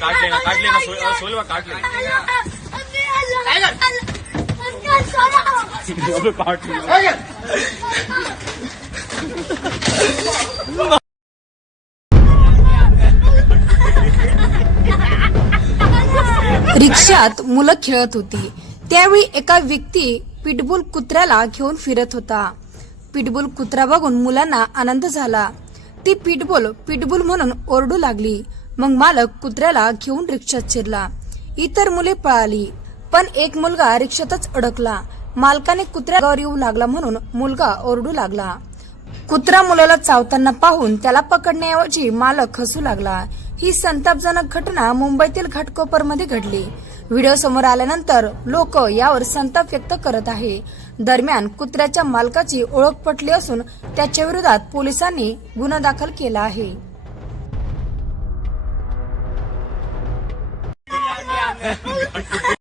काढले ना काढले ना सोलवा काढले काढले रिक्षात मुलं खेळत होती. त्यावेळी एका व्यक्ती पिटबुल कुत्र्याला घेऊन फिरत होता. पिटबुल कुत्रा बघून मुलांना आनंद झाला. ती पिटबुल पिटबुल म्हणून ओरडू लागली. मग मालक कुत्र्याला घेऊन रिक्षात शिरला. इतर मुले पळाली. पण एक मुलगा रिक्षातच अडकला. मालकाने कुत्र्यावर येऊ लागला म्हणून मुलगा ओरडू लागला. कुत्रा मुलाला चावताना पाहून त्याला पकडण्याऐवजी मालक हसू लागला. ही संतापजनक घटना मुंबईतील घाटकोपरमध्ये घडली. व्हिडिओ समोर आल्यानंतर लोक यावर संताप व्यक्त करत आहे. दरम्यान कुत्र्याच्या मालकाची ओळख पटली असून त्याच्या विरोधात पोलिसांनी गुन्हा दाखल केला आहे.